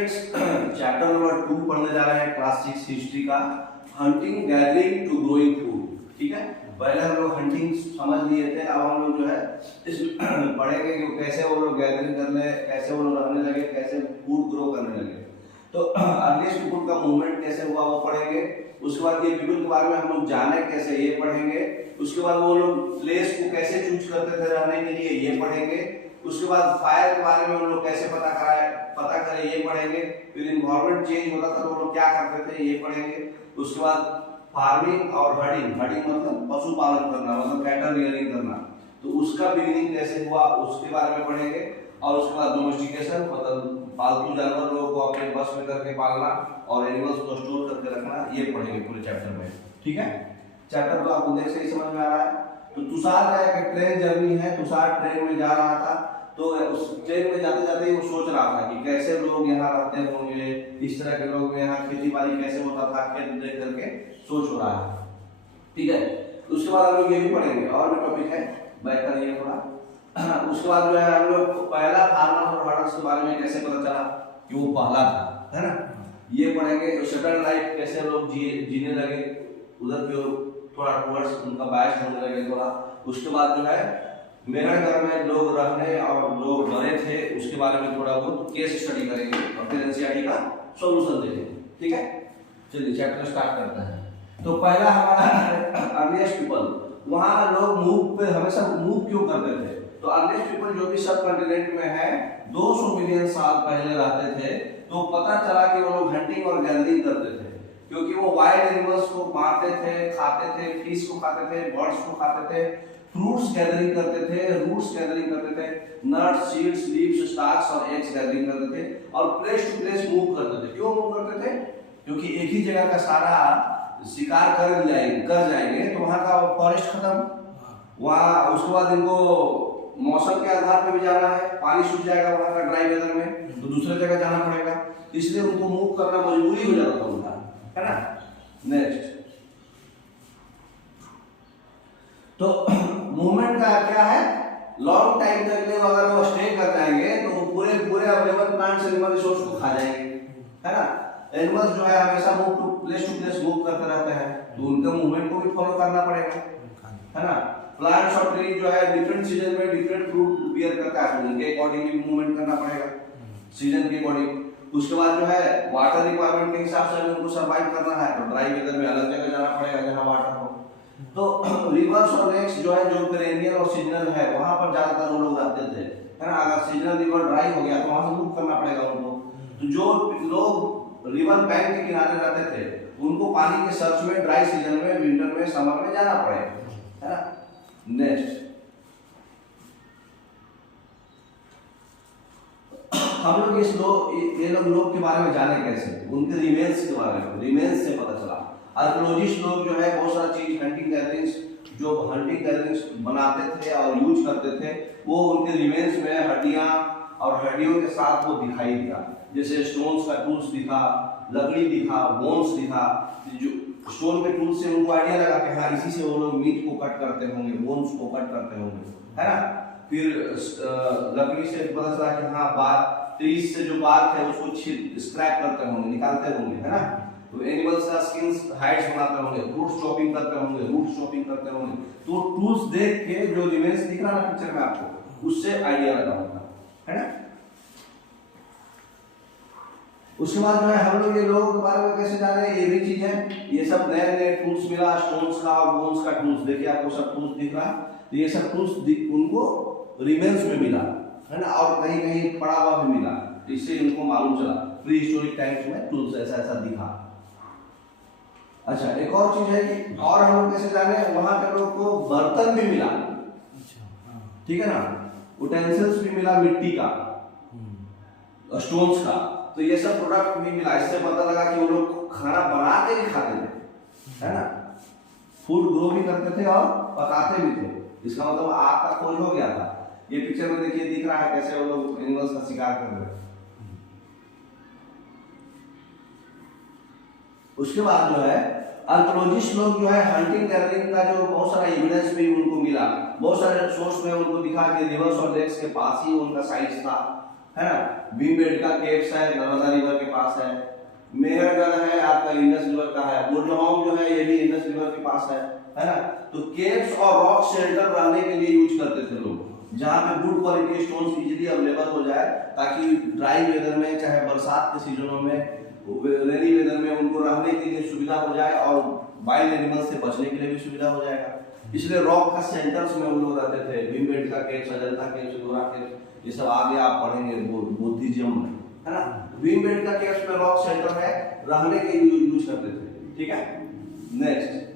Students chapter number 2 पढ़ने जा रहे हैं क्लास 6 हिस्ट्री का, hunting gathering to growing food. ठीक है, पहले हम लोग हंटिंग समझ लिए थे, अब हम लोग जो है इस पढ़ेंगे कि कैसे वो लोग गैदरिंग करने, कैसे वो लोग रहने लगे, कैसे फूड ग्रो करने लगे। तो अर्लीस्ट फूड का मूवमेंट कैसे हुआ वो पढ़ेंगे। उसके बाद ये पीपल के बारे में हम लोग जाने कैसे ये पढ़ेंगे। उसके बाद वो लोग प्लेस को कैसे चूज करते थे रहने के लिए ये पढ़ेंगे। उसके बाद फायर के बारे में हम लोग कैसे पता करें ये पढ़ेंगे। फिर इन्वायरमेंट चेंज होता था तो वो लोग क्या करते थे ये पढ़ेंगे। उसके बाद फार्मिंग और हर्डिंग मतलब पशुपालन करना, मतलब कैटल रियरिंग करना, तो उसका बिगिनिंग कैसे हुआ उसके बारे में पढ़ेंगे। और उसके बाद डोमेस्टिकेशन मतलब पालतू जानवर लोगों को अपने बस में करके पालना और एनिमल्स को स्टोर करके रखना, ये पढ़ेंगे पूरे चैप्टर में। ठीक है, चैप्टर तो आपको देख से ही समझ में आ रहा है। तो तुषार का एक ट्रेन जर्नी है, तुषार ट्रेन में जा रहा था, तो उस ट्रेन में जाते जाते ही वो सोच रहा था कि कैसे लोग यहाँ रहते होंगे, इस तरह के लोग यहाँ खेती बाड़ी कैसे होता था, खेत देख करके सोच रहा है। ठीक है, उसके बाद हम लोग ये भी पढ़ेंगे और भी टॉपिक है, बैक करिए थोड़ा। उसके बाद जो है हम लोग पहला फार्मर और हर्डर्स के बारे में कैसे पता चला कि वो पहला था, है ना, ये पढ़ेंगे। सेटल लाइफ कैसे लोग जीने लगे, उधर की थोड़ा टुवर्ड्स उनका बायस होने लगे थोड़ा। उसके बाद जो है मेरठ घर में लोग रहने और लोग मरे थे उसके बारे में थोड़ा बहुत केस स्टडी करेंगे और फिर एनसीईआरटी का सॉल्यूशन देंगे। ठीक है, चलिए चैप्टर स्टार्ट करते हैं। तो पहला हमारा अर्लीस्ट पीपल, वहाँ लोग मूव पे हमेशा मूव क्यों करते थे। तो अर्लीस्ट पीपल जो कि सब कॉन्टिनेंट में है 200 मिलियन साल पहले रहते थे। तो पता चला कि वो लोग हंटिंग और गैदरिंग करते थे, क्योंकि वो वाइल्ड एनिमल्स को मारते थे, खाते थे, फिश को खाते थे, बर्ड्स को खाते थे, फ्रूट्स गैदरिंग करते थे, रूट्स गैदरिंग करते थे, नट्स, सीड्स, लीव्स, स्टार्च और एग्स गैदरिंग करते थे और प्लेस टू प्लेस मूव करते थे। क्यों मूव करते थे, क्योंकि एक ही जगह का सारा शिकार कर जाएंगे तो वहाँ का फॉरेस्ट खत्म, वहाँ उसके बाद इनको मौसम के आधार पर भी जाना है, पानी सूख जाएगा वहाँ का ड्राई वेदर में, तो दूसरे जगह जाना पड़ेगा, इसलिए उनको मूव करना मजबूरी हो जाता था उनका, है ना। नेक्स्ट, तो मूवमेंट का क्या है, लॉन्ग टाइम तक के अगर वो स्टे कर जाएंगे तो वो पूरे अवेलेबल प्लांट्स एनिमल रिसोर्स को खा जाएंगे, है ना। एनिमल्स जो है हमेशा मूव टू प्लेस मूव करते रहते हैं, तो उनके मूवमेंट को भी फॉलो करना पड़ेगा, है ना। प्लांट्स और ट्री जो है डिफरेंट सीजन में डिफरेंट फ्रूट बियर करता है, उनके अकॉर्डिंग भी मूवमेंट करना पड़ेगा सीजन के अकॉर्डिंग। उसके बाद जो है वाटर रिक्वायरमेंट के हिसाब से उनको सर्वाइव करना है, तो ड्राई वेदर में अलग जगह जाना पड़ेगा जहाँ वाटर हो। तो रिवर्स और लेक्स जो है जो पेरेनियल और सीजनल है वहां पर ज्यादातर वो लोग रहते थे, है ना। अगर सीजनल रिवर ड्राई हो गया तो वहां से मूव करना पड़ेगा उनको। तो जो लोग रिवर बैंक के किनारे रहते थे उनको पानी के सर्च में ड्राई सीजन में, विंटर में, समर में जाना पड़ेगा, है ना। नेक्स्ट, हम लोग ये लोग के बारे में जाने कैसे, उनके रिमेन्स के बारे में, रिमेन्स से पता चला। आर्कियोलॉजिस्ट लोग जो है बहुत सारा चीज हंटिंग गैदरिंग्स बनाते थे और यूज करते थे, वो उनके रिमेन्स में हड्डियां और हड्डियों के साथ वो दिखाई दिया, जैसे स्टोन्स का टूल्स दिखा, लकड़ी दिखा, बोन्स दिखा। जो स्टोन के टूल्स से उनको आइडिया लगा कि हाँ इसी से वो लोग मीट को कट करते होंगे, बोन्स को कट करते होंगे, है ना। फिर लकड़ी से पता चला कि हाँ ट्रीज से जो बार्क है उसको स्क्रैप करते होंगे, निकालते होंगे, है ना। तो एनिमल्स का स्किन्स हाइड्स बनाते होंगे, रूट्स चॉपिंग करते होंगे। तो टूल्स देख के जो रिमेन्स दिख रहा है ना पिक्चर में आपको, उससे आइडिया लगा होगा, है ना। उसके बाद जो है हम लोग ये लोगों के बारे में कैसे जाने, ये भी चीज है, ये सब नए टूल्स मिला, स्टोन्स का और बोन्स का टूल्स, देखिए आपको सब टूल्स दिख रहा है, तो ये सब टूल्स उनको रिमेन्स में मिला, है ना, और कहीं कहीं पड़ा हुआ भी मिला, इससे इनको मालूम चला प्री हिस्टोरिक टाइम्स में टूल्स ऐसा दिखा। अच्छा, एक और चीज है कि और हम लोग कैसे जाने, वहां पे लोग को बर्तन भी मिला, ठीक है ना, उटेंसिल्स भी मिला मिट्टी का, स्टोन्स का, तो ये सब प्रोडक्ट भी मिला। इससे पता लगा कि वो लोग खाना बना के भी खाते थे, है ना, फूड ग्रो भी करते थे और पकाते भी थे। इसका मतलब आग का खोज हो गया था। ये पिक्चर में देखिए दिख रहा है कैसे वो लोग एनिमल्स का शिकार कर रहे हैं। उसके बाद जो है आर्कियोलॉजिस्ट लोग जो है हंटिंग गैदरिंग का जो बहुत सारा एविडेंस भी उनको मिला, बहुत सारे सोर्स में उनको दिखा कि रिवर्स और लेक्स के पास ही उनका साइट्स था, है ना। भीमबेटका केव्स है, नर्मदा रिवर के पास है। मेहरगढ़ है आपका इंडस रिवर का है। बुरलहॉम जो है ये भी इंडस रिवर के पास है ना। तो केव्स और रॉक शेल्टर रहने के लिए यूज करते थे लोग, जहाँ पे good quality stones easily available हो जाए, ताकि ड्राई वेदर में, चाहे बरसात के सीजनों में, रेनी वेदर में उनको रहने के लिए सुविधा हो जाए और वाइल्ड एनिमल से बचने के लिए भी सुविधा हो जाएगा। इसलिए रॉक का सेंटर्स में उन लोग रहते थे। Bhimbetka caves, Ajanta caves, Ellora caves, ये सब आगे आप पढ़ेंगे बुद्धिज्म में, है ना। भीमबेटका केव्स में रॉक सेंटर है, रहने के यूज करते थे, ठीक है। नेक्स्ट,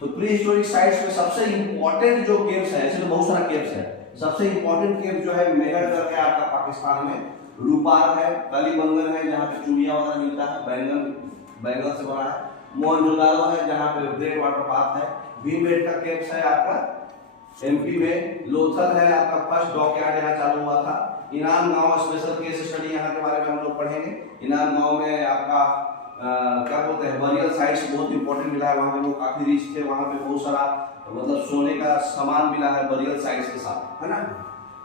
तो प्री हिस्टोरिक साइट्स में सबसे इंपॉर्टेंट जो केव्स है, इसमें बहुत सारा केव्स है, सबसे इंपॉर्टेंट केव जो है मेहरगढ़ है आपका पाकिस्तान में, रूपार है, कलीबंगन है जहाँ पे चूड़िया वगैरह मिलता है, बैंगन से बना है, मोहनजोदारो है जहाँ पे ग्रेट वाटर पाथ है, भीमबेटका केव्स है आपका एमपी में, लोथल है आपका फर्स्ट डॉकयार्ड यहाँ चालू हुआ था, इनाम गांव स्पेशल केस स्टडी यहाँ के बारे में हम लोग पढ़ेंगे। इनाम गांव में आपका क्या बोलते हैं, बरियल साइट्स बहुत इंपॉर्टेंट मिला है, वहाँ पे लोग काफी रिच थे, वहाँ पे बहुत सारा मतलब सोने का सामान मिला है बरियल साइट्स के साथ, है ना।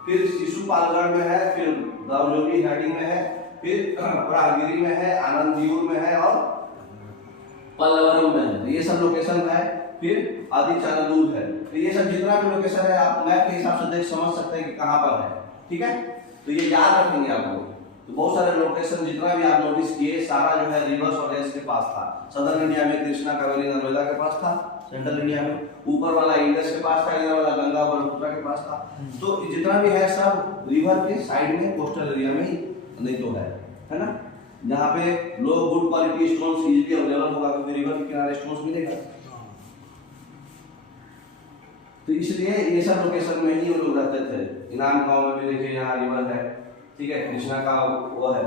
फिर शिशुपालगढ़ में है, फिर दाउजोगी हेडिंग में है, फिर प्रागगिरी में है, आनंदवियूर में है और पल्लवरम में है, ये सब लोकेशन है। फिर आदि चानदूर है, तो ये सब जितना भी लोकेशन है आप मैप के हिसाब से देख समझ सकते हैं कि कहाँ पर है, ठीक है। तो ये याद रखेंगे आप लोग। तो बहुत सारे लोकेशन जितना भी आप नोटिस किए, सारा जो है रिवर्स और रेस के पास था। सदर्न इंडिया में कृष्णा, कावेरी, नर्मदा के पास था, सेंट्रल इंडिया में ऊपर वाला इंडस के पास था, इधर वाला गंगा ब्रह्मपुत्र के पास था। तो जितना भी है सब रिवर के साइड में, कोस्टल एरिया में ही नहीं तो है ना, जहाँ पे लोग good quality stones easily available होगा, क्योंकि रिवर के किनारे स्टोन्स मिलेगा। तो इसलिए ये सब लोकेशन में ही वो लोग रहते थे। इनाम गांव में भी देखिए यहाँ रिवर है, ठीक है, कृष्णा का वो है,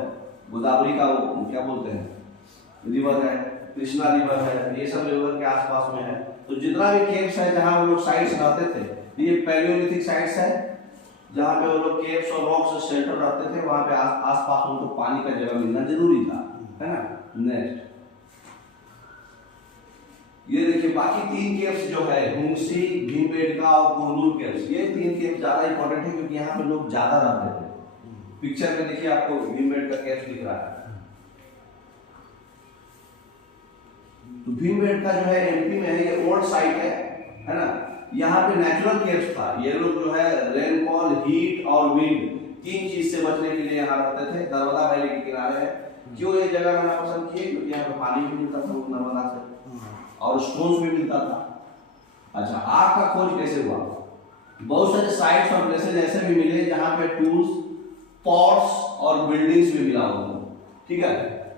गोदावरी का वो क्या बोलते हैं रिवर है, कृष्णा रिवर है, ये सब रिवर के आसपास में है। तो जितना भी केव्स है जहाँ वो लोग साइट्स रहते थे, ये पैलियोलिथिक साइट्स है जहाँ पे वो लोग केव्स और रॉक्स शेल्टर रहते थे, वहाँ पे आसपास उनको पानी का जगह मिलना जरूरी था, है ना। नेक्स्ट, ये देखिए बाकी तीन केव्स जो है, हुंगसी, भीमबेटका और कुरनूल केव्स, ये तीन केव्स ज्यादा इंपॉर्टेंट है क्योंकि यहाँ पे लोग ज्यादा रहते थे। पिक्चर में देखिए आपको भीमबेटका केव्स दिख रहा है। तो भीमबेटका जो है एमपी में है, ये ओल्ड साइट है ना। यहाँ पे नेचुरल केव्स था, ये लोग जो है रेनफॉल, हीट और विंड, तीन चीज से बचने के लिए यहाँ रहते थे। नर्मदा वैली के किनारे है। क्यों ये जगह रहना पसंद किए? क्योंकि यहाँ पे पानी भी मिलता था नर्मदा से और स्टोन्स भी मिलता था। अच्छा, आग का खोज कैसे हुआ? बहुत सारे साइट्स और प्लेसेस ऐसे भी मिले जहाँ पे टूल्स, पॉट्स और बिल्डिंग्स भी मिला हुआ, ठीक है।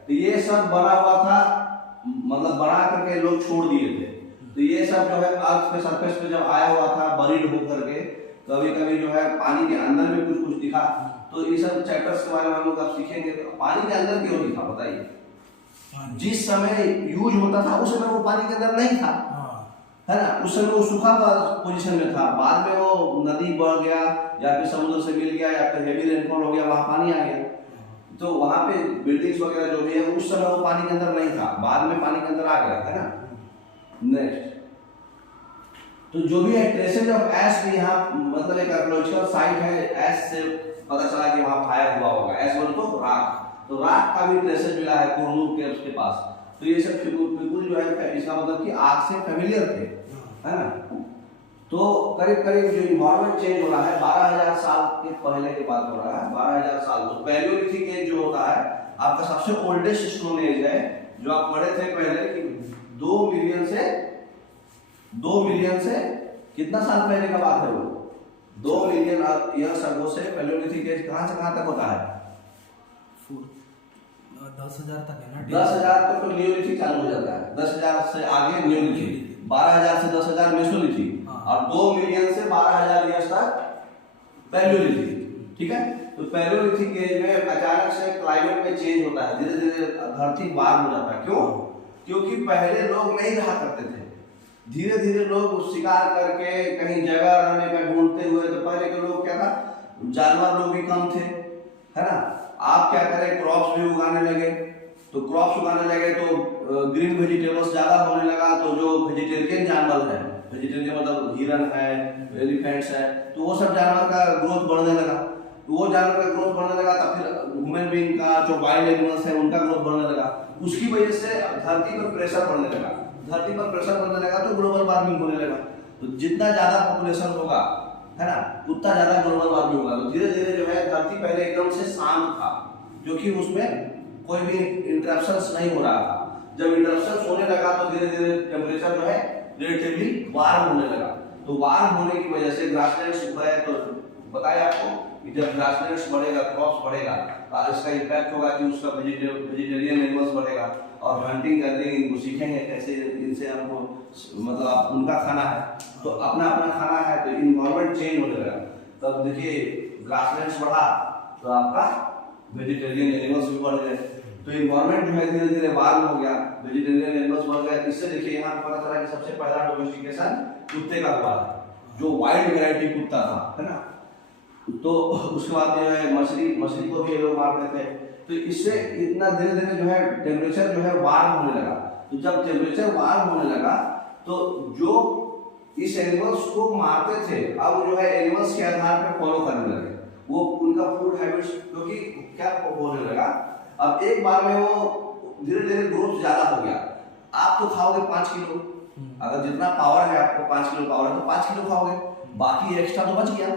तो ये सब बना हुआ था, मतलब बना करके लोग छोड़ दिए थे। तो ये सब जो है अर्थ पे सरफेस पे जब आया हुआ था बरीड हो करके, कभी कभी जो है पानी के अंदर में कुछ कुछ दिखा। तो ये सब चैप्टर्स के बारे में हम लोग अब सीखेंगे। तो पानी के अंदर क्यों दिखा बताइए? जिस समय यूज होता था उस समय वो पानी के अंदर नहीं था, है ना। उस समय वो सूखा पोजीशन में था, बाद में वो नदी बढ़ गया या फिर समुद्र से मिल गया या फिर हेवी रेनफॉल हो गया, वहां पानी आ गया। तो वहां पे बिल्डिंग्स वगैरह जो भी है उस समय वो पानी के अंदर नहीं था, बाद में पानी के अंदर आ गया, है ना। नेक्स्ट, तो जो भी है ट्रेसेज ऑफ ऐश भी यहाँ, मतलब एक आर्कियोलॉजिकल साइट है, ऐश से पता चला कि वहां फायर हुआ होगा। ऐश बोले तो राख, तो राख का भी ट्रेसेज मिला है कुरनूल केव्स के पास। तो ये सब बिल्कुल जो है इसका मतलब कि आग से फेमिलियर थे, है ना। तो करीब करीब जो इन्वायरमेंट चेंज हो रहा है 12,000 साल के पहले की बात हो रहा है, 12,000 साल। तो पैलियोलिथिक एज जो होता है आपका सबसे ओल्डेस्ट स्टोन एज है, जो आप पढ़े थे पहले कि 2 मिलियन से कितना साल पहले का बात है वो, 2 मिलियन ईयर्स अगो से पैलियोलिथिक एज कहां से कहां तक होता है? 10,000 तक है ना। 10,000 तक तो नियोलिथिक चालू हो जाता है, 10,000 से आगे नियोलिथिक, 12,000 से 10,000 मेसोलिथिक, और 2 मिलियन से 12,000 ईयर्स तक पैलियोलिथिक, ठीक है। तो पैलियोलिथिक एज में अचानक से क्लाइमेट में चेंज होता है, धीरे धीरे धरती वार्म हो जाता है। क्यों? क्योंकि पहले लोग नहीं रहा करते थे, धीरे धीरे लोग शिकार करके कहीं जगह रहने का ढूंढते हुए। तो पहले के लोग क्या था, जानवर लोग भी कम थे, है ना। आप क्या करें, क्रॉप्स भी उगाने लगे। तो क्रॉप्स उगाने लगे तो ग्रीन वेजिटेबल्स ज्यादा होने लगा। तो जो वेजिटेरियन जानवर है, वेजिटेरियन मतलब हिरन है, एलिफेंट्स है, तो वो सब जानवर का ग्रोथ बढ़ने लगा। तो वो जानवर का ग्रोथ बढ़ने लगा, तब फिर ह्यूमन बीइंग का जो वाइल्ड एनिमल्स है उनका ग्रोथ बढ़ने लगा। उसकी वजह से धरती पर प्रेशर बढ़ने लगा, धरती पर प्रेशर बढ़ने लगा तो ग्लोबल वार्मिंग होने लगा। तो जितना ज्यादा पॉपुलेशन होगा, है ना, उतना ज्यादा ग्लोबल वार्मिंग होगा। तो धीरे धीरे जो है धरती पहले एकदम से शांत था, जो कि उसमें कोई भी इंटरप्शंस नहीं हो रहा था। जब इंटरप्शंस होने लगा तो धीरे धीरे टेम्परेचर जो है रिलेटिवली वार्म होने लगा। तो वार्म होने की वजह से ग्रासलैंड्स गए, तो बताया आपको कि जब ग्रासलैंड्स बढ़ेगा, क्रॉप्स बढ़ेगा, तो इसका इम्पैक्ट होगा कि उसका वेजिटेरियन एनिमल्स बढ़ेगा और हंटिंग करके इनको सीखेंगे कैसे इनसे हमको मतलब उनका खाना है, तो अपना अपना खाना है, तो इन्वायरमेंट चेंज होने लगा। तब देखिए ग्रासलैंड्स बढ़ा तो आपका वेजिटेरियन एनिमल्स भी बढ़ गए, तो इन्वायरमेंट जो है धीरे धीरे वार्म हो गया, वेजिटेरियन एनिमल्स बढ़ गए। इससे देखिए यहाँ पता चला कि सबसे पहला डोमेस्टिकेशन कुत्ते का हुआ, जो वाइल्ड वैरायटी कुत्ता था, है ना। तो उसके बाद जो है मछली को भी ये लोग मारते थे। तो इससे इतना धीरे धीरे जो है टेम्परेचर जो है वार्म होने लगा। तो जब टेम्परेचर वार्म होने लगा तो जो इस एनिमल्स को मारते थे, अब जो है एनिमल्स के आधार पर फॉलो करने लगे, वो उनका फूड हैबिट्स, क्योंकि क्या होने लगा, अब एक बार में वो धीरे धीरे ग्रोथ ज्यादा हो गया। आप तो खाओगे 5 किलो, अगर जितना पावर है आपको 5 किलो पावर है तो 5 किलो खाओगे, बाकी एक्स्ट्रा तो बच गया।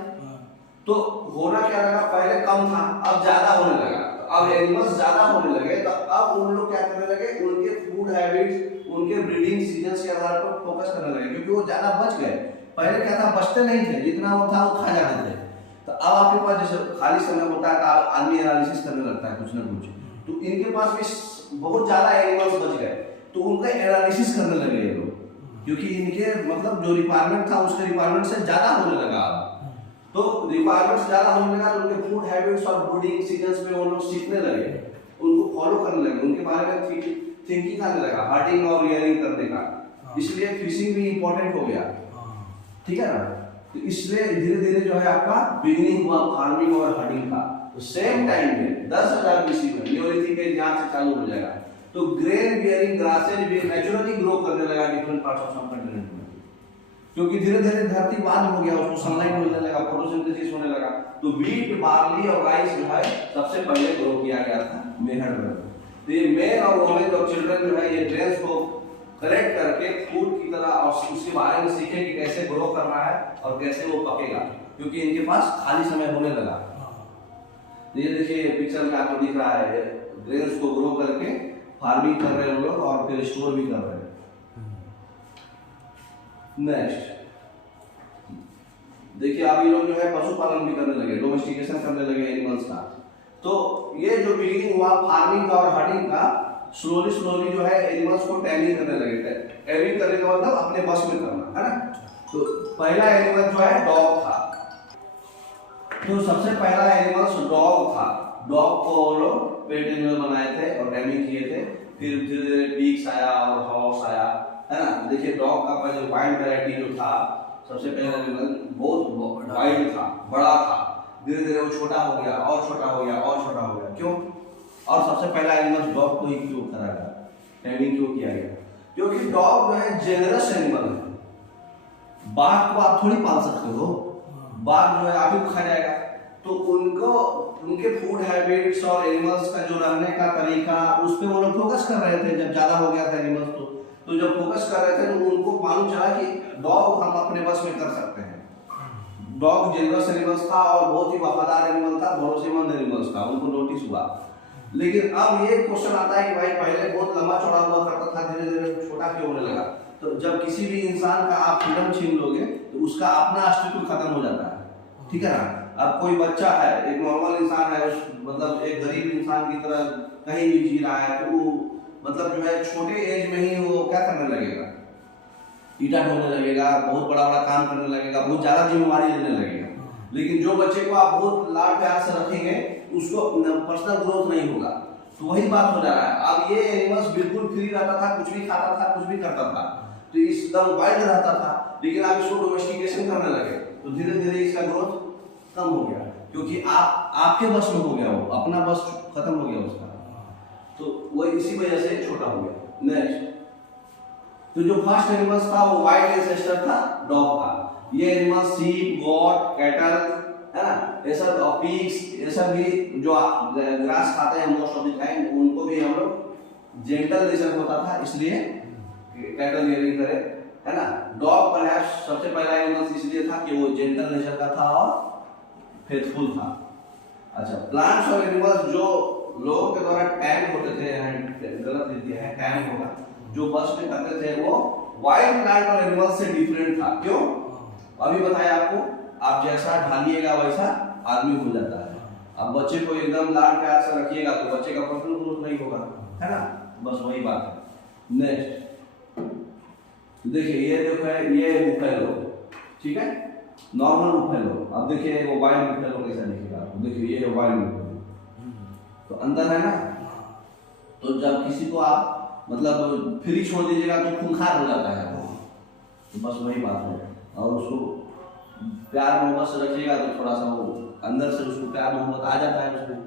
तो होना क्या लगा, पहले कम था अब ज्यादा होने लगा। अब एनिमल्स ज्यादा होने लगे तो अब उन लोग क्या करने लगे, उनके फूड हैबिट्स, उनके ब्रीडिंग सीजन्स के आधार पर फोकस करने लगे, क्योंकि वो ज्यादा बच गए। पहले क्या था, बचते नहीं थे, जितना वो था वो खा जाते थे। तो अब आपके पास जैसे खाली समय होता है तो आदमी एनालिसिस करने लगता है कुछ ना कुछ, तो इनके पास भी बहुत ज्यादा एनिमल्स बच गए, तो उनका एनालिसिस करने लगे ये लोग, क्योंकि इनके मतलब जो रिक्वायरमेंट था उसके रिक्वायरमेंट से ज्यादा होने लगा। तो रिक्वायरमेंट्स ज्यादा होने लगा तो उनके फूड हैबिट्स और ब्रीडिंग सीजन्स में वो लोग सीखने लगे, उनको फॉलो करने लगे, उनके बारे में थिंकिंग आने लगा, हंटिंग और रियरिंग करने का। इसलिए फिशिंग भी इंपॉर्टेंट हो गया, ठीक है ना। तो इसलिए धीरे धीरे जो है आपका बिगिनिंग हुआ फार्मिंग और हंटिंग का। तो सेम टाइम में 10,000 BC में नियोलिथिक एज यहाँ से चालू हो जाएगा। तो ग्रेन बियरिंग ग्रासेज भी नेचुरली ग्रो करने लगा डिफरेंट पार्ट्स ऑफ सबकॉन्टिनेंट में, क्योंकि धीरे धीरे धरती वार्म हो गया, उसको सनलाइट मिलने लगा, फोटोसिंथेसिस होने लगा। तो व्हीट, बार्ली और राइस जो है सबसे पहले ग्रो किया गया था मेहर में। तो ये मेन और वुमेन और चिल्ड्रन जो है ये ग्रेन्स को कलेक्ट करके फूड की तरह और उसके बारे में सीखे कि कैसे ग्रो करना है और कैसे वो पकेगा, क्योंकि इनके पास खाली समय होने लगा। तो ये देखिए पिक्चर में आपको दिख रहा है, ग्रेन्स को ग्रो करके फार्मिंग कर रहे हैं लोग और फिर स्टोर भी कर रहे हैं। नेक्स्ट देखिए आप ये लोग जो है पशुपालन भी करने लगे, डोमेस्टिकेशन करने लगे एनिमल्स का। तो ये जो बिगिनिंग हुआ फार्मिंग का और हंटिंग का, स्लोली स्लोली जो है एनिमल्स को टैमिंग करने लगे। टैमिंग करने का मतलब अपने बस में करना, है ना। तो पहला एनिमल जो है डॉग था। तो सबसे पहला एनिमल्स डॉग था। डॉग को वो लोग पेट एनिमल बनाए थे और टैमिंग किए थे। फिर धीरे धीरे पिग्स आया और हॉर्स आया, है ना। देखिए डॉग का पहले वाइल्ड वैरायटी जो था, सबसे पहले एनिमल बहुत वाइल्ड था, बड़ा था। धीरे धीरे वो छोटा हो गया और छोटा हो गया और छोटा हो गया। क्यों? और सबसे पहला एनिमल डॉग को ही क्यों करा गया, टैमिंग क्यों किया गया? क्योंकि डॉग जो है जेनरस एनिमल है। बाघ को आप थोड़ी पाल सकते हो, बाघ जो है आप ही खा जाएगा। तो उनको उनके फूड हैबिट्स और एनिमल्स का जो रहने का तरीका, उस पर वो लोग फोकस कर रहे थे। जब ज्यादा हो गया था एनिमल्स तो जब फोकस कर रहे थे तो उनको मालूम चला कि डॉग हम अपने बस में कर सकते हैं। डॉग जेनरस एनिमल्स था और बहुत ही वफादार एनिमल था, भरोसेमंद एनिमल्स था, उनको नोटिस हुआ। लेकिन अब ये क्वेश्चन आता है कि भाई पहले बहुत लंबा चौड़ा हुआ करता था, धीरे धीरे छोटा क्यों होने लगा? तो जब किसी भी इंसान का आप फ्रीडम छीन लोगे तो उसका अपना अस्तित्व खत्म हो जाता है, ठीक है ना। अब कोई बच्चा है, एक नॉर्मल इंसान है, मतलब एक गरीब इंसान की तरह कहीं भी जी रहा है, तो वो मतलब जो है छोटे एज में ही वो क्या करने लगेगा, ईटा ढोने लगेगा, बहुत बड़ा बड़ा काम करने लगेगा, बहुत ज्यादा जिम्मेवारी लेने लगेगा। लेकिन जो बच्चे को आप बहुत लाड प्यार से रखेंगे उसको पर्सनल ग्रोथ नहीं होगा। तो वही बात हो जा रहा है। अब ये एनिमल्स बिल्कुल फ्री रहता था, कुछ भी खाता था, कुछ भी करता था, तो एकदम वाइल्ड रहता था। लेकिन आप इसको डोमेस्टिकेशन करने लगे तो धीरे धीरे इसका ग्रोथ कम हो गया, क्योंकि आपके बस में हो गया, वो अपना बस खत्म हो गया उसका। तो वो इसी वजह से छोटा हो गया। नेक्स्ट, तो जो फर्स्ट एनिमल्स था वो वाइल्ड एंसेस्टर था, डॉग था। ये एनिमल शीप, गॉट, कैटल, है ना। ये सब पिग्स, ये सब भी जो ग्रास खाते हैं मोस्ट ऑफ द टाइम, उनको भी हम लोग जेंटल नेचर होता था इसलिए कैटल रियरिंग करे, है ना। डॉग परहैप्स सबसे पहला एनिमल इसलिए था कि वो जेंटल नेचर का था और फेथफुल था। अच्छा, प्लांट्स और एनिमल्स जो लोगों के द्वारा टैग होते थे, गलत लिख दिया है, टैग होगा, जो बस में करते थे, वो वाइल्ड प्लांट और एनिमल से डिफरेंट था। क्यों? अभी बताया आपको, आप जैसा ढालिएगा वैसा आदमी हो जाता है। अब बच्चे को एकदम लाड प्यार से रखिएगा तो बच्चे का पर्सनल ग्रोथ नहीं होगा, है ना, बस वही बात है। नेक्स्ट देखिए, ये देखो है, ये बुफेलो, ठीक है, नॉर्मल बुफेलो। अब देखिए वो वाइल्ड बुफेलो कैसा दिखेगा आपको, देखिए ये है वाइल्ड बुफेलो, तो अंदर है ना। तो जब किसी को आप मतलब फ्री छोड़ दीजिएगा तो खूंखार हो जाता है, तो बस वही बात है। और उसको प्यार मोहब्बत से रखिएगा तो थोड़ा सा वो अंदर से उसको प्यार मोहब्बत आ जाता है उसमें।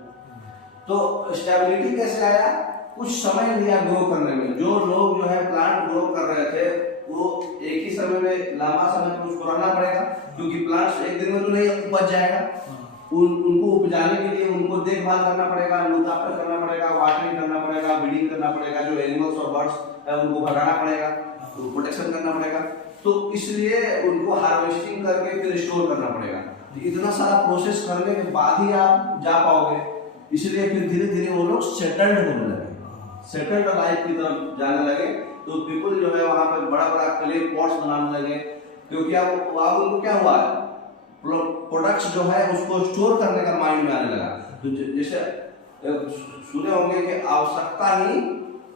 तो स्टेबिलिटी कैसे आया? कुछ समय लिया ग्रो करने में। जो लोग जो है प्लांट ग्रो कर रहे थे वो एक ही समय में लंबा समय तक उसको रहना पड़ेगा, क्योंकि प्लांट्स एक दिन में तो नहीं उपज जाएगा। उनको उपजाने के लिए उनको देखभाल करना पड़ेगा, लुक आफ्टर करना पड़ेगा, वाटरिंग करना पड़ेगा, ब्रीडिंग करना पड़ेगा, जो एनिमल्स और बर्ड्स है उनको भगाना पड़ेगा, तो प्रोटेक्शन करना पड़ेगा। तो इसलिए उनको हार्वेस्टिंग करके फिर स्टोर करना पड़ेगा। तो इतना सारा प्रोसेस करने के बाद ही आप जा पाओगे। इसलिए फिर धीरे धीरे वो लोग सेटल्ड होने लगे, सेटल्ड लाइफ की तरफ जाने लगे। तो पीपल जो है वहां पे बड़ा बड़ा क्ले पॉट्स बनाने लगे, क्योंकि अब उनको क्या हुआ, प्रोडक्ट्स जो है उसको स्टोर करने का माइंड में आने लगा। तो जैसे सुने होंगे कि आवश्यकता ही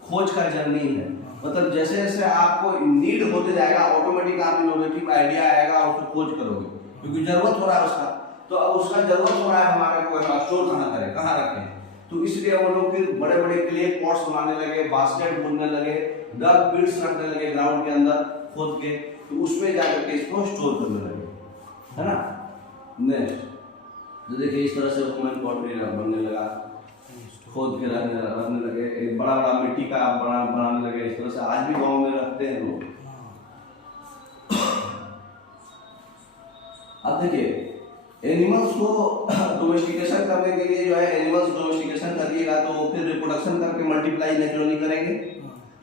खोज का जर्नी है। मतलब जैसे जैसे आपको नीड होते जाएगा, ऑटोमेटिक आप इनोवेटिव आइडिया आएगा और उसको खोज करोगे, क्योंकि जरूरत हो रहा है उसका। तो अब उसका जरूरत हो रहा है हमारे को, स्टोर कहाँ करें, कहाँ रखें। तो इसलिए वो लोग फिर बड़े बड़े क्ले पॉट्स बनाने लगे, बास्केट बुनने लगे, डग पिट्स रखने लगे ग्राउंड के अंदर खोद के, तो उसमें जाकर के इसको स्टोर करने लगे, है ना। नेक्स्ट तो देखिए इस तरह से ह्यूमन पॉटरी बनने लगा, खोद के रखने लगे, एक बड़ा बड़ा मिट्टी का बनाने लगे। इस तरह से आज भी गांव में रखते हैं लोग। अब देखिए एनिमल्स को डोमेस्टिकेशन करने के लिए जो है, एनिमल्स डोमेस्टिकेशन करिएगा तो फिर रिप्रोडक्शन करके मल्टीप्लाई नेचुरली करेंगे।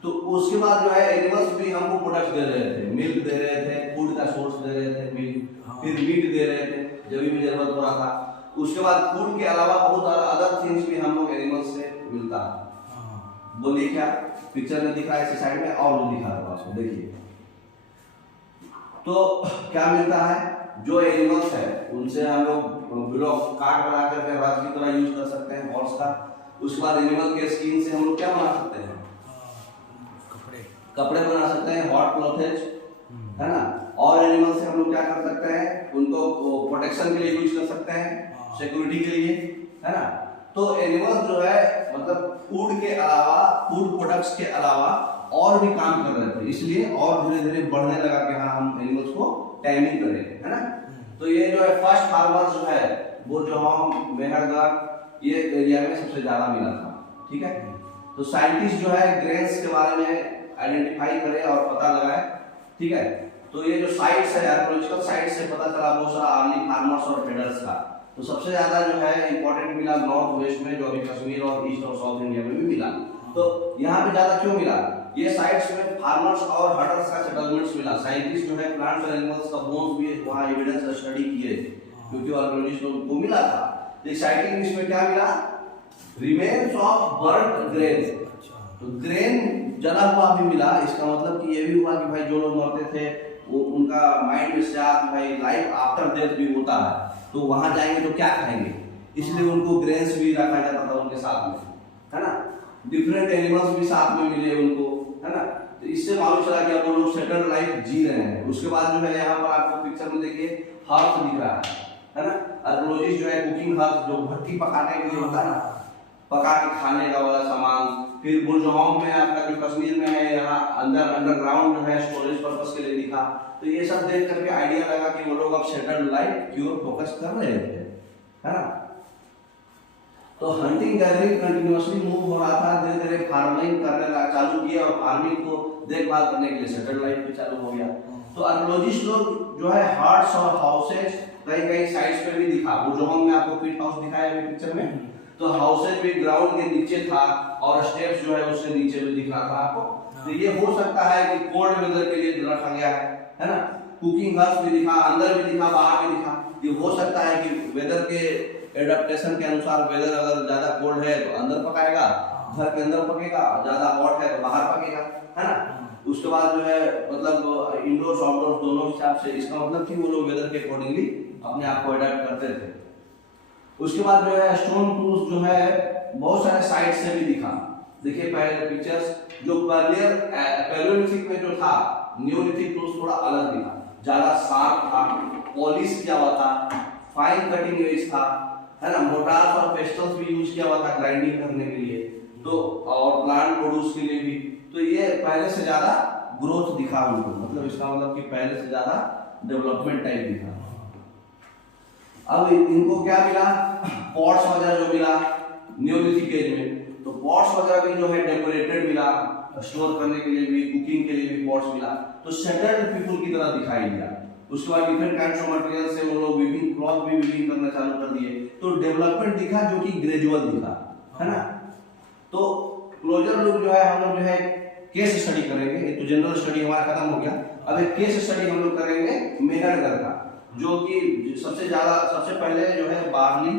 तो उसके बाद जो है एनिमल्स भी हमको प्रोडक्ट्स दे रहे थे, मिल्क दे रहे थे, फूड का सोर्स दे रहे थे मिल्क, फिर मीट दे रहे थे जब भी जरूरत हो रहा था। उसके बाद फूड के अलावा बहुत अदर थिंग्स भी हम लोग एनिमल्स से मिलता है। बोलिए क्या पिक्चर में दिख रहा है, इस साइड में और दिखा रहा है आपको, देखिए। तो क्या मिलता है, जो एनिमल्स है उनसे हम लोग ब्लॉक काट बना करके रथ की तरह यूज कर सकते हैं हॉर्स का। उसके बाद एनिमल के स्किन से हम लोग क्या बना सकते हैं, कपड़े बना सकते हैं, हॉट क्लॉथेज, है ना। और एनिमल से हम लोग क्या कर सकते हैं, उनको प्रोटेक्शन के लिए यूज कर सकते हैं, सिक्योरिटी के लिए, है ना। तो एनिमल्स जो है मतलब फूड के अलावा, फूड प्रोडक्ट्स के अलावा और भी काम कर रहे थे, इसलिए और धीरे धीरे बढ़ने लगा कि हाँ हम एनिमल्स को टाइमिंग करें, है ना। तो ये जो है फर्स्ट फार्मर्स जो है वो जो हम मेहरगढ़ ये एरिया में सबसे ज्यादा मिला था, ठीक है। तो साइंटिस्ट जो है ग्रेन्स के बारे में आइडेंटिफाई करे और पता लगाए, ठीक है। तो ये जो साइट्स है आर्कियोलॉजिकल साइट से पता चला बहुत सारा अर्ली फार्मर्स और ट्रेडर्स का। तो सबसे ज्यादा जो है इंपॉर्टेंट मिला नॉर्थ वेस्ट में, जो अभी कश्मीर और ईस्ट और साउथ इंडिया में भी मिला। तो यहाँ पे ज्यादा क्यों मिला, ये साइट्स में फार्मर्स और हर्डर्स का सेटलमेंट्स मिला। साइंटिस्ट जो है प्लांट्स और एनिमल्स का बोन्स भी वहाँ एविडेंस स्टडी किए, क्योंकि आर्कियोलॉजिस्ट लोगों को मिला था। तो एक्साइटिंग इसमें क्या मिला, रिमेन्स ऑफ बर्न्ड ग्रेन। तो ग्रेन जला हुआ भी मिला। इसका मतलब कि ये भी हुआ कि भाई जो लोग मरते थे वो उनका माइंड में से भाई लाइफ आफ्टर डेथ भी होता है, तो वहां जाएंगे तो क्या खाएंगे, इसलिए उनको ग्रेन्स भी रखा जाता था उनके साथ में, है ना। डिफरेंट एनिमल्स भी साथ में मिले उनको, है ना। तो इससे मालूम चला कि अब वो लोग सेटल्ड लाइफ जी रहे हैं। उसके बाद जो है यहाँ पर आपको पिक्चर में देखिए हर्थ दिख रहा है ना। आर्कियोलॉजिस्ट जो है कुकिंग हर्थ, जो भट्टी पकाने के लिए होता है ना, पका के खाने का वाला सामान। फिर बुलजोहोंग में आपका जो कश्मीर में है, यहाँ अंदर अंडरग्राउंड जो है स्टोरेज पर्पस के लिए दिखा। तो ये सब देख करके आइडिया लगा कि वो लोग अब सेटल्ड लाइफ की ओर फोकस कर रहे थे, है ना। तो हंटिंग गैदरिंग कंटिन्यूअसली मूव हो रहा था, धीरे धीरे फार्मिंग करने चालू किया और फार्मिंग को देखभाल करने के लिए सेटल्ड लाइफ पे चालू हो गया। तो आर्कियोलॉजिस्ट लोग जो है हार्ट्स और हाउसेस कहीं कहीं साइड्स पे भी दिखा। वो जो हमने आपको पीट हाउस दिखाया है पिक्चर में, तो हाउसेज भी ग्राउंड के नीचे था और स्टेप्स जो है उससे नीचे भी दिख रहा था आपको। तो ये हो सकता है कि कोल्ड वेदर के लिए रखा गया है ना। कुकिंग हट्स भी दिखा, अंदर भी दिखा, बाहर भी दिखा। ये हो सकता है कि वेदर के एडेप्टेशन के अनुसार वेदर अगर ज्यादा कोल्ड है तो अंदर पकाएगा, घर के अंदर पकेगा, ज्यादा हॉट है तो बाहर पकेगा, है ना। उसके बाद जो है मतलब इंडोर्स आउटडोर्स दोनों हिसाब से, इसका मतलब कि वो लोग वेदर के अकॉर्डिंगली अपने आप को अडेप्ट करते थे। उसके बाद जो है स्टोन टूल्स जो है बहुत सारे साइड से भी दिखा। देखिए पहले पिक्चर्स जो पैलियोलिथिक में जो था, नियोलिथिक टूल्स थोड़ा अलग दिखा, ज्यादा शार्प था, पॉलिश किया हुआ था, फाइन कटिंग एज था, है ना। मोटार्स और पेस्टल्स भी यूज किया हुआ था ग्राइंडिंग करने के लिए, तो और प्लांट प्रोड्यूस के लिए भी। तो ये पहले से ज्यादा ग्रोथ दिखा उनको, मतलब इसका मतलब कि पहले से ज्यादा डेवलपमेंट टाइप दिखा। अब इनको क्या मिला, पॉट्स वगैरह जो मिला नियोलिथिक एज में, तो पॉट्स वगैरह भी जो है डेकोरेटेड मिला, स्टोर करने के लिए भी, कुकिंग के लिए भी पॉट्स मिला, तो सेटल्ड पीपल की तरह दिखाई दिया। उसके बाद डिफरेंट काइंड्स ऑफ मटेरियल से वो लोग विविंग, क्लॉथ भी विविंग करना चालू कर दिए, तो डेवलपमेंट दिखा जो कि ग्रेजुअल दिखा, है ना। तो क्लोजर लुक जो है हम लोग जो है केस स्टडी करेंगे। एक तो जनरल स्टडी हमारा खत्म हो गया, अब एक केस स्टडी हम लोग करेंगे मेहरगढ़ का, जो कि सबसे पहले जो है बार्ली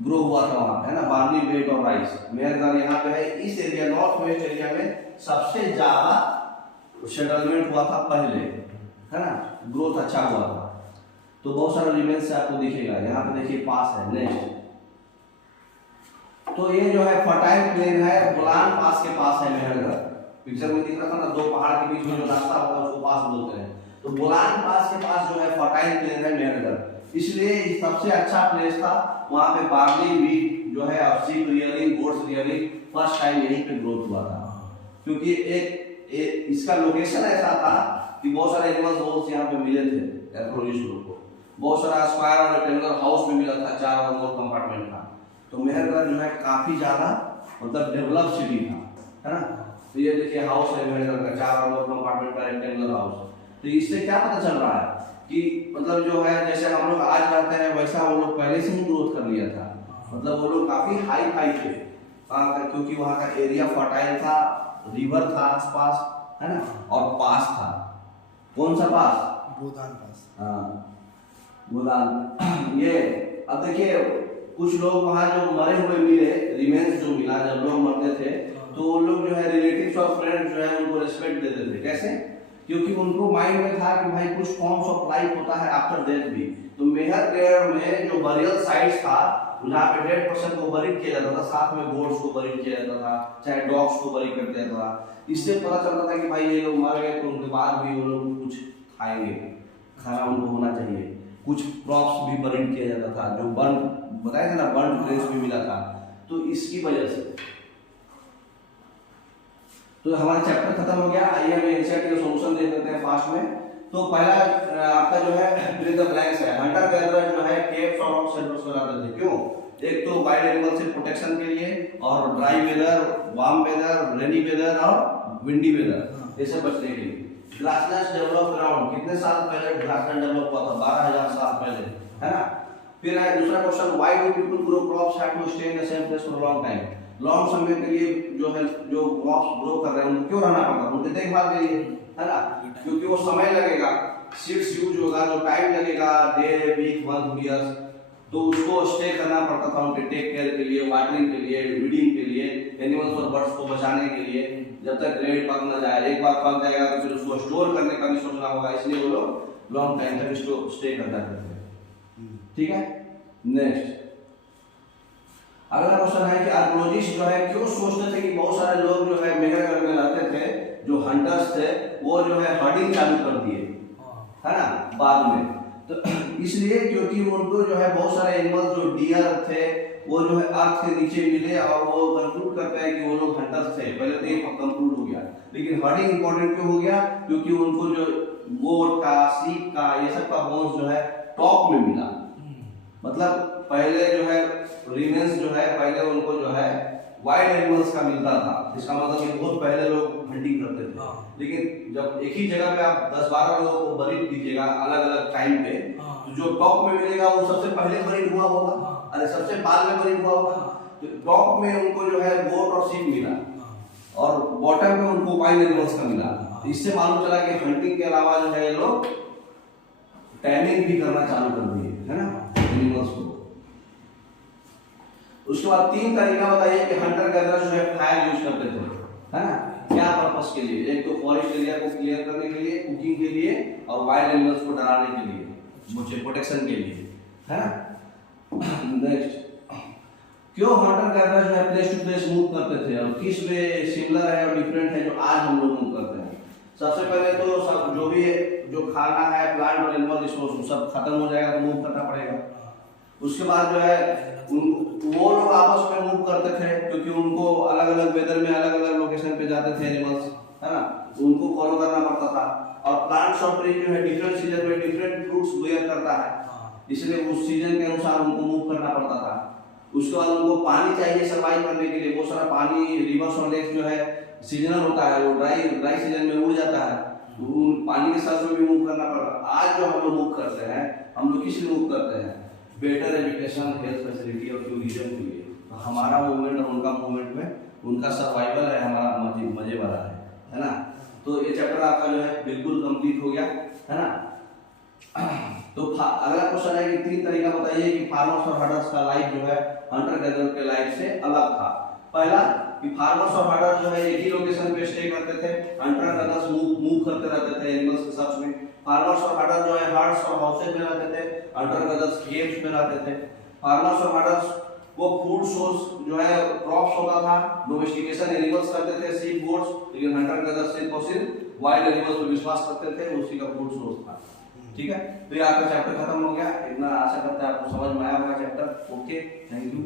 ग्रो हुआ था वहाँ, है ना, बार्ली वेट और राइस। मेहरगढ़ यहाँ पे है, इस एरिया नॉर्थ वेस्ट एरिया में सबसे ज्यादा सेटलमेंट हुआ था पहले, है ना, ग्रोथ अच्छा हुआ था। तो बहुत सारा रिमेंस से आपको दिखेगा, यहाँ पे देखिए पास है नेक्स्ट। तो ये जो है फर्टाइल प्लेन है, बोलान पास के पास है मेहरगढ़। पिक्चर में दिख रहा था ना, दो पहाड़ के बीच में जो रास्ता होता है उसको पास बोलते हैं। तो बोलान पास के पास जो है फर्टाइल प्लेन है मेहरगढ़, इसलिए सबसे अच्छा प्लेस था। वहाँ पे बार्ली, वीट जो है और sheep rearing, goats rearing first time यहीं पे ग्रोथ हुआ था, क्योंकि एक इसका लोकेशन ऐसा था कि बहुत सारे एनिमल्स बोन्स यहाँ पे मिले थे एर्थरोलॉजिस्ट लोग को। बहुत सारा स्क्वायर और रेक्टेंगुलर हाउस भी मिला था, 4 और 2 कंपार्टमेंट था। तो मेहरगढ़ जो है काफी ज्यादा मतलब डेवलप सिटी था, है ना। तो ये देखिए हाउस है मेहरगढ़ का, 4 और 2 कंपार्टमेंट का रेक्टेंगुलर हाउस। तो इससे क्या पता चल रहा है कि मतलब जो है जैसे हम लोग आज रहते हैं वैसा वो लोग पहले से ही ग्रोथ कर लिया था। मतलब वो लोग काफी हाई थे, क्योंकि वहाँ का एरिया फर्टाइल था, रिवर था आसपास, है ना, और पास था। कौन सा पास? गोदान पास। हाँ गोदान। ये अब देखिए कुछ लोग वहाँ जो मरे हुए मिले, रिमेन्स जो मिला जब लोग मरते थे, तो वो लोग जो है रिलेटिव्स और फ्रेंड्स जो है उनको रिस्पेक्ट देते थे। कैसे? क्योंकि उनको माइंड में था कि भाई कुछ फॉर्म्स ऑफ लाइफ होता है आफ्टर डेथ भी। तो मेहरगढ़ में जो बरियल साइट्स था, जहाँ पे डेड पर्सन को बरीड किया जाता था, साथ में गोट्स को बरीड किया जाता था, चाहे डॉग्स को बरीड कर दिया जाता था। इससे पता चलता था कि भाई ये लोग मर गए तो उनके बाद भी वो लोग कुछ खाएंगे, खाना उनको होना चाहिए। कुछ क्रॉप्स भी बरीड किया जाता था, जो बर्न बताया था ना, बर्न ग्रेन्स भी मिला था। तो इसकी वजह से तो हमारा चैप्टर खत्म हो गया। आइए हम एनसीईआरटी का सॉल्यूशन देख लेते हैं फास्ट में। तो पहला आपका जो है फिल इन द ब्लैंक्स है। हंटर गैदरर जो है केव्स और रॉक शेल्टर्स बनाते थे। क्यों? एक तो वाइल्ड एनिमल से प्रोटेक्शन के लिए, और dry weather, warm weather, rainy weather और विंडी वेदर, इससे बचने के लिए। ग्रासलैंड्स डेवलप अराउंड कितने साल पहले ग्रासलैंड डेवलप हुआ था? 12,000 साल पहले, है ना। फिर है दूसरा question, why do people grow crops have to stay in the same place for long time? Long समय के लिए जो है जो क्रॉप्स ग्रो कर रहे हैं उनको क्यों रहना पड़ता है? उनकी देखभाल के लिए, है ना, क्योंकि वो समय लगेगा, सीड्स यूज होगा, जो टाइम लगेगा, डे, वीक, मंथ, ईयर्स, तो उसको स्टे करना पड़ता था उनके टेक केयर के लिए, वाटरिंग के लिए, फीडिंग के लिए, एनिमल्स और बर्ड्स को बचाने के लिए, जब तक ग्रेड पक न जाए। एक बार पक जाएगा तो फिर उसको स्टोर करने का भी सोचना होगा, इसलिए वो लोग लॉन्ग टाइम तक इसको स्टे करना चाहते हैं। ठीक है, नेक्स्ट अगला क्वेश्चन है कि आर्कियोलॉजिस्ट जो है क्यों सोचते थे कि बहुत सारे लोग जो है मेहरगढ़ में रहते थे, जो हंटर्स थे, वो जो है हर्डिंग चालू कर दिए, है ना, बाद में। तो इसलिए क्योंकि उनको जो है बहुत सारे एनिमल्स जो डियर थे वो जो है अर्थ के नीचे मिले, और वो कंक्लूड करते हैं कि वो लोग हंटर्स थे। पहले तो ये कंक्लूड हो गया, लेकिन हर्डिंग इंपॉर्टेंट क्यों हो गया? क्योंकि उनको जो गोट का, सीप का, ये सब का बोन्स जो है टॉप में मिला। मतलब पहले जो है रिमेन्स जो है पहले उनको जो है वाइल्ड एनिमल्स का मिलता था। इसका मतलब कि बहुत पहले लोग हंटिंग करते थे। लेकिन जब एक ही जगह पे आप 10-12 लोगों को बरीड कीजिएगा अलग अलग टाइम पे, तो जो टॉप में मिलेगा वो सबसे पहले बरीड हुआ होगा, हाँ। अरे सबसे बाद में बरीड हुआ होगा। तो टॉप में उनको जो है गोट और शीप मिला और बॉटम में उनको वाइल्ड एनिमल्स का मिला। तो इससे मालूम चला कि हंटिंग के अलावा जो है ये लोग टैमिंग भी करना चालू कर दिए, है ना, एनिमल्स को। उसके बाद 3 तरीका बताइए कि हंटर गैदरर जो है फायर यूज करते थे, है ना, क्या पर्पस के लिए? एक तो फॉरेस्ट एरिया को क्लियर करने के लिए, कुकिंग के लिए और वाइल्ड एनिमल्स को डराने के लिए, मुझे प्रोटेक्शन के लिए, है ना। नेक्स्ट, क्यों हंटर गैदरर जो है प्लेस टू प्लेस मूव करते थे और किस वे सिमिलर है और डिफरेंट है जो आज हम लोग मूव करते हैं? सबसे पहले तो सब जो भी जो खाना है प्लांट और एनिमल रिसोर्स सब खत्म हो जाएगा तो मूव करना पड़ेगा। उसके बाद जो है वो लोग आपस में मूव करते थे क्योंकि उनको अलग अलग वेदर में अलग अलग लोकेशन पे जाते थे एनिमल्स, है ना, तो उनको फॉलो करना पड़ता था। और प्लांट्स और ट्री जो है डिफरेंट सीजन में डिफरेंट फ्रूट्स बेयर करता है, इसलिए उस सीजन के अनुसार उनको मूव करना पड़ता था। उसके बाद उनको पानी चाहिए सर्वाइव करने के लिए, बहुत सारा पानी रिवर्स और लेक्स जो है सीजनल होता है, वो ड्राई सीजन में उड़ जाता है, तो पानी के साथ में भी मूव करना पड़ता है। आज जो हम लोग मूव करते हैं, हम लोग किस लिए मूव करते हैं? बेटर एजुकेशन, हेल्थ फैसिलिटी और टूरिज्म के लिए। तो हमारा मूवमेंट और उनका मूवमेंट में उनका सर्वाइवल है, हमारा मजे वाला है ना। तो ये चैप्टर आपका जो है बिल्कुल कंप्लीट हो गया, है ना। तो अगला क्वेश्चन है कि 3 तरीका बताइए कि फार्मर्स और हंटर्स का लाइफ जो है हंटर गैदरर के लाइफ से अलग था। पहला कि फार्मर्स और हंटर्स जो है एक ही लोकेशन पे स्टे करते थे, हंटर गैदरर्स मूव करते रहते थे एनिमल्स के साथ में। फार्मर्स और हंटर्स जो है हर्ड्स और हाउसेज में रहते थे, हंटर गैदरर्स केव्स में रहते थे। फार्मर्स और हंटर्स को फूड सोर्स जो है क्रॉप्स होता था, डोमेस्टिकेशन एनिमल्स करते थे, शीप गोट्स, लेकिन हंटर गैदरर्स सिर्फ और सिर्फ वाइल्ड एनिमल्स पर विश्वास करते थे, उसी का फूड सोर्स था। ठीक है, तो ये आपका चैप्टर खत्म हो गया। इतना आशा करते हैं आपको समझ में आया होगा चैप्टर। Okay, thank you.